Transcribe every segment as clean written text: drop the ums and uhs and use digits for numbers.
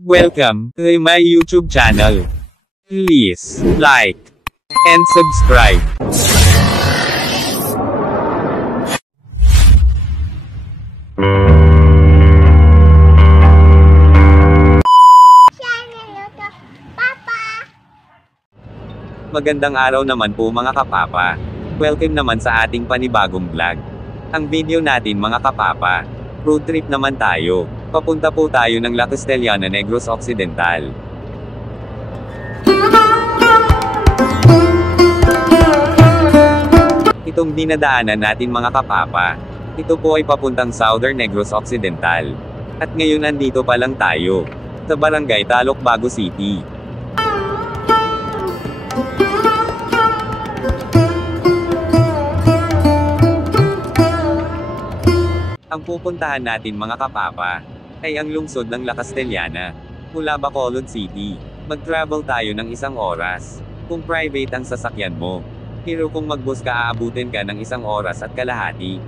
Welcome to my YouTube channel. Please like and subscribe. Magandang araw naman po mga kapapa. Welcome naman sa ating panibagong vlog. Ang video natin mga kapapa, road trip naman tayo. Papunta po tayo ng La Castellana, Negros Occidental. Itong dinadaanan natin mga kapapa, ito po ay papuntang Southern Negros Occidental. At ngayon andito pa lang tayo, sa Barangay Talok Bago City. Ang pupuntahan natin mga kapapa, ay ang lungsod ng La Castellana, mula Bacolod City. Mag-travel tayo ng 1 oras, kung private ang sasakyan mo. Pero kung mag-bus ka aabutin ka ng 1 oras at kalahati.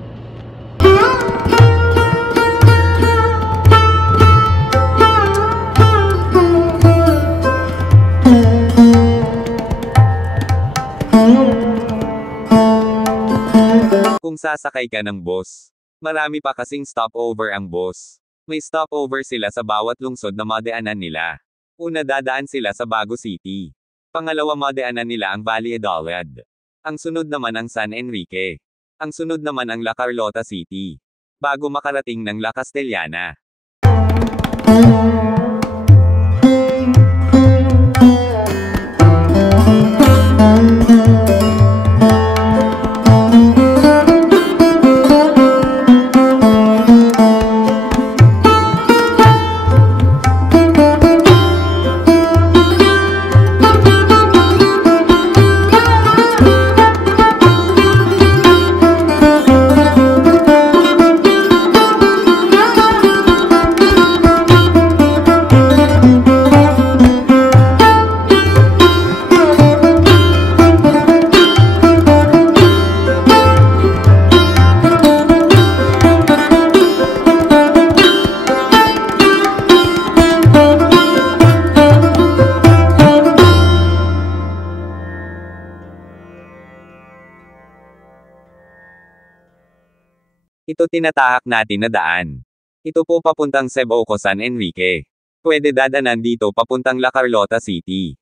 Kung sasakay ka ng bus, marami pa kasing stopover ang bus. May stopover sila sa bawat lungsod na madaanan nila. Una dadaan sila sa Bago City. Pangalawa madaanan nila ang Valladolid. Ang sunod naman ang San Enrique. Ang sunod naman ang La Carlota City. Bago makarating ng La Castellana. Ito tinatahak natin na daan. Ito po papuntang Cebu o San Enrique. Pwede dadanan dito papuntang La Carlota City.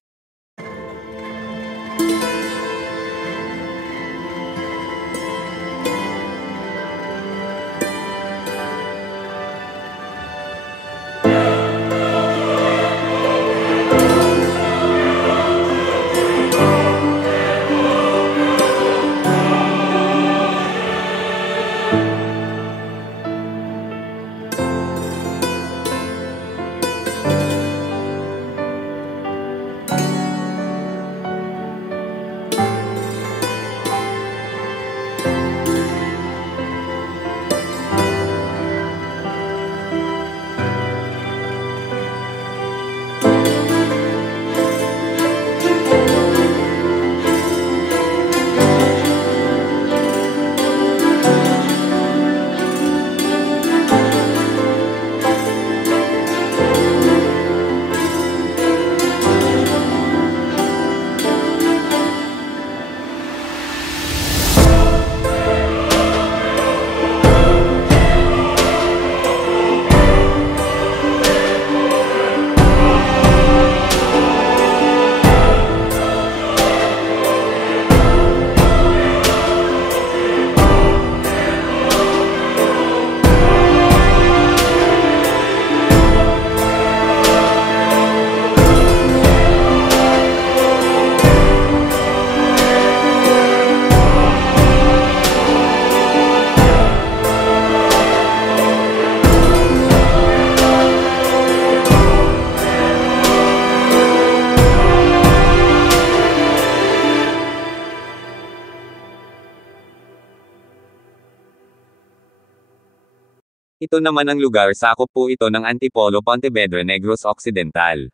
Ito naman ang lugar, sakop po ito ng Antipolo, Pontevedra, Negros Occidental.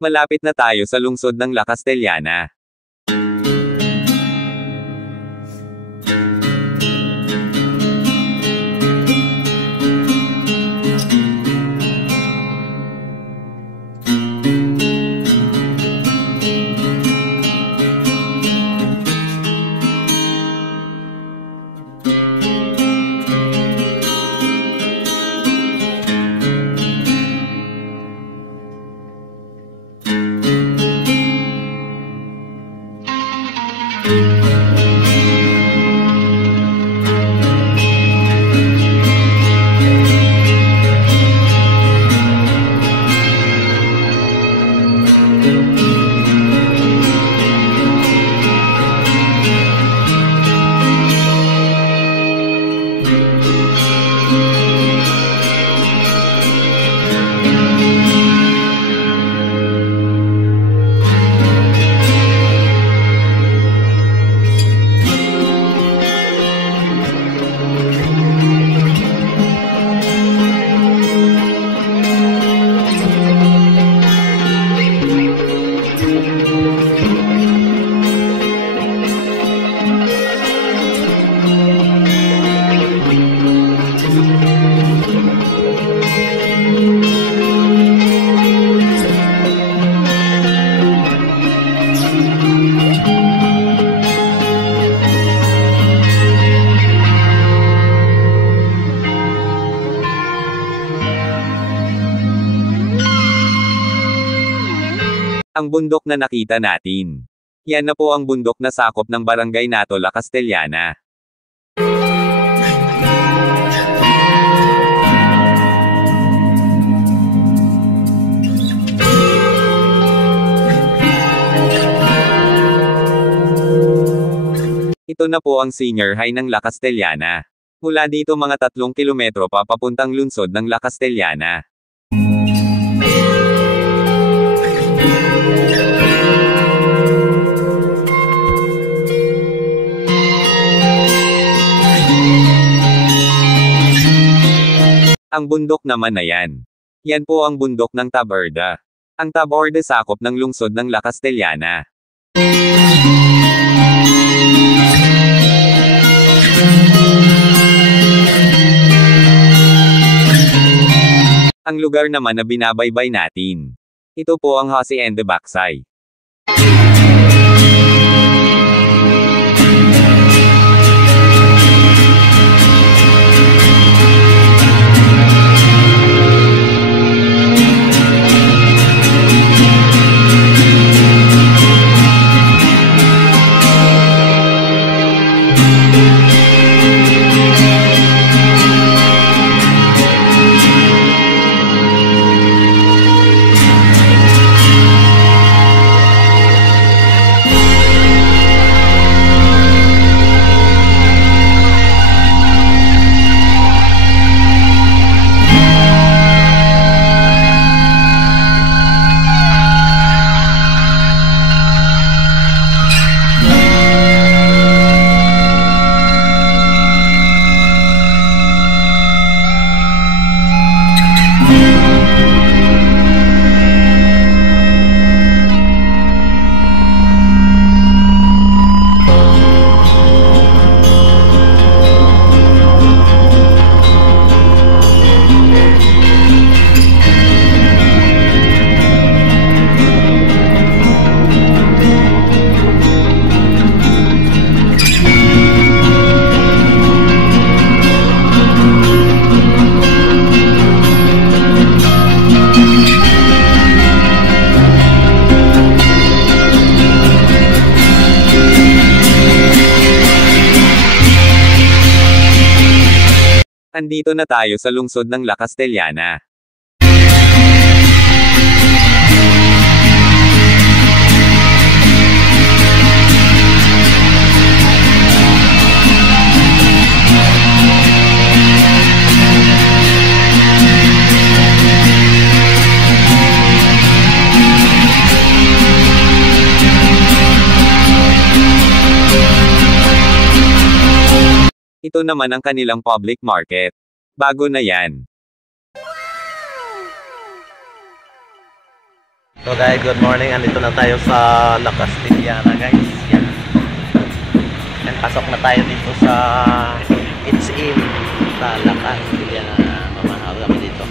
Malapit na tayo sa lungsod ng La Castellana. Ang bundok na nakita natin. Yan na po ang bundok na sakop ng Barangay Nato La Castellana. Ito na po ang senior high ng La Castellana. Mula dito mga 3 kilometro pa papuntang lungsod ng La Castellana. Ang bundok naman na yan. Yan po ang bundok ng Taborda. Ang Taborda sakop ng lungsod ng La Castellana. Ang lugar naman na binabaybay natin. Ito po ang Hacienda Baksay. Andito na tayo sa lungsod ng La Castellana. Ito naman ang kanilang public market. Bago na yan. So guys, good morning. Andito na tayo sa La Castellana guys. Yan. And pasok na tayo dito sa HM sa La Castellana. Mamahal kami dito.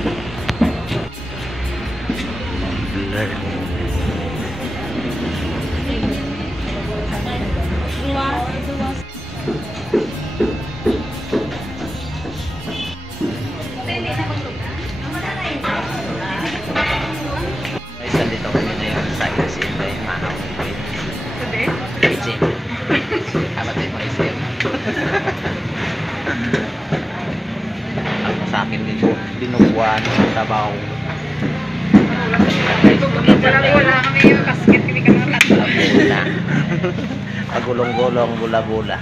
Guys, andito kami na yung sa HM na yung mahal. HM. Amat yung mga HM. Ako sa akin dito, binubuan ng sabaw. Wala kami yung basket, hindi kami lahat. Bula-bula. Pagulong-gulong, bula-bula.